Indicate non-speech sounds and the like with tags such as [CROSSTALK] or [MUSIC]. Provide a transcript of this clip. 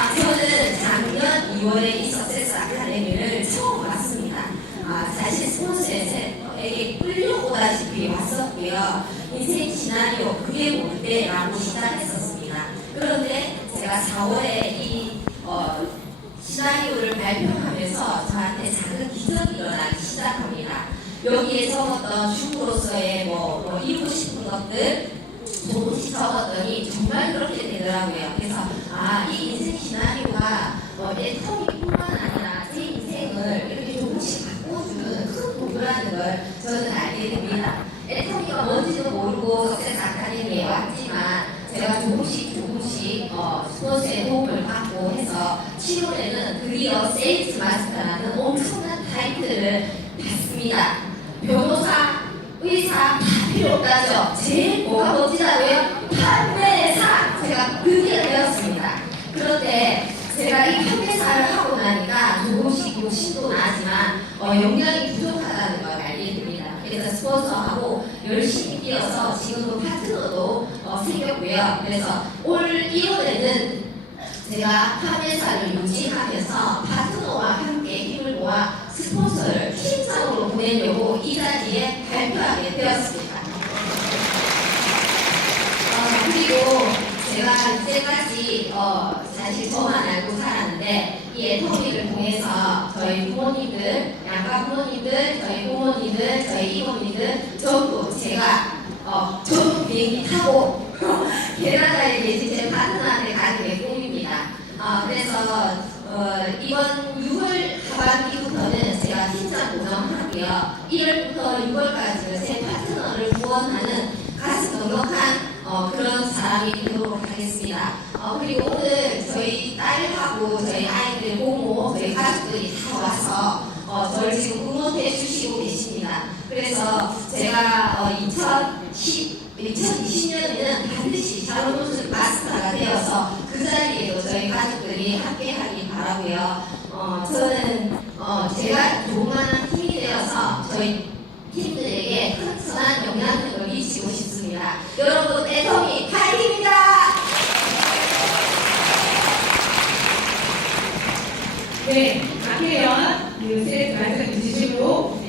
아, 저는 작년 2월에 이 석세스 아카데미를 처음 왔습니다. 아, 사실 스폰서에게 끌려오다시피 왔었고요. 인생 시나리오 그게 뭔데 라고 시작했었습니다. 그런데 제가 4월에 이 어, 시나리오를 발표하면서 저한테 작은 기적이 일어나기 시작합니다. 여기에 적었던 주부로서의 뭐, 뭐 이루고 싶은 것들 조금씩 적었더니 정말 그렇게 되더라고요. 그래서 아, 이 인생 시나리오가 뭐 애터미뿐만 아니라 제 인생을 이렇게 조금씩 바꿔주는 큰 도구라는 걸 저는 알게 됩니다. 애터미가 뭔지도 모르고 석세스 아카데미에 왔지만 제가 조금씩 조금씩 어, 스폰서의 도움을 받고 해서 7월에는 드디어 세일즈 마스터라는 엄청난 타이틀을 받습니다. 변호사, 의사 다 필요 없다죠. 제일 뭐가 멋지다고요? 판매사! 제가 드디어 배웠습니다. 그런데 제가 이 판매사를 하고 나니까 조금씩 욕심도 나지만 어, 역량이 부족하다는 걸 알게 됩니다. 그래서 스폰서하고 열심히 뛰어서 지금은 파트너도 어, 생겼고요. 그래서 올 1월에는 제가 판매사를 유지하면서 파트너와 함께 힘을 모아 스폰서를 팀장으로 보내려고 이 자리에 발표하게 되었습니다. 어, 그리고 제가 이제까지 어, 사실 저만 알고 살았는데 이 애터미를 통해서 저희 부모님들, 양가 부모님들, 저희 부모님들, 저희 이모님들 전부 제가 어, 전부 비행기 타고 [LAUGHS] 캐나다에 계신 제 파트너한테 가는 게 꿈입니다. 어, 그래서 어, 이번 6월 하반기부터는 제가 팀장 고정하고요. 1월부터 6월까지 제 파트너를 후원하는 가슴 넉넉한 어, 그런 사람이 되도 록 하겠습니다. 어, 그리고 오늘 저희 딸하고 저희 아이들 고모, 저희 가족들이 다 와서 어, 저를 지금 응원해 주시고 계십니다. 그래서 제가 어, 2010, 2020년에는 반드시 샤로노스 마스터가 되어서 그 자리에도 저희 가족들이 함께 하길 바라고요. 어, 저는 어, 제가 조그마한 힘이 되어서 저희 팀들에게 튼튼한 영향력을 미치고 싶습니다. 여러분, 애성이 파이팅입니다! 네, 박혜연, 세일즈 마스터 진심으로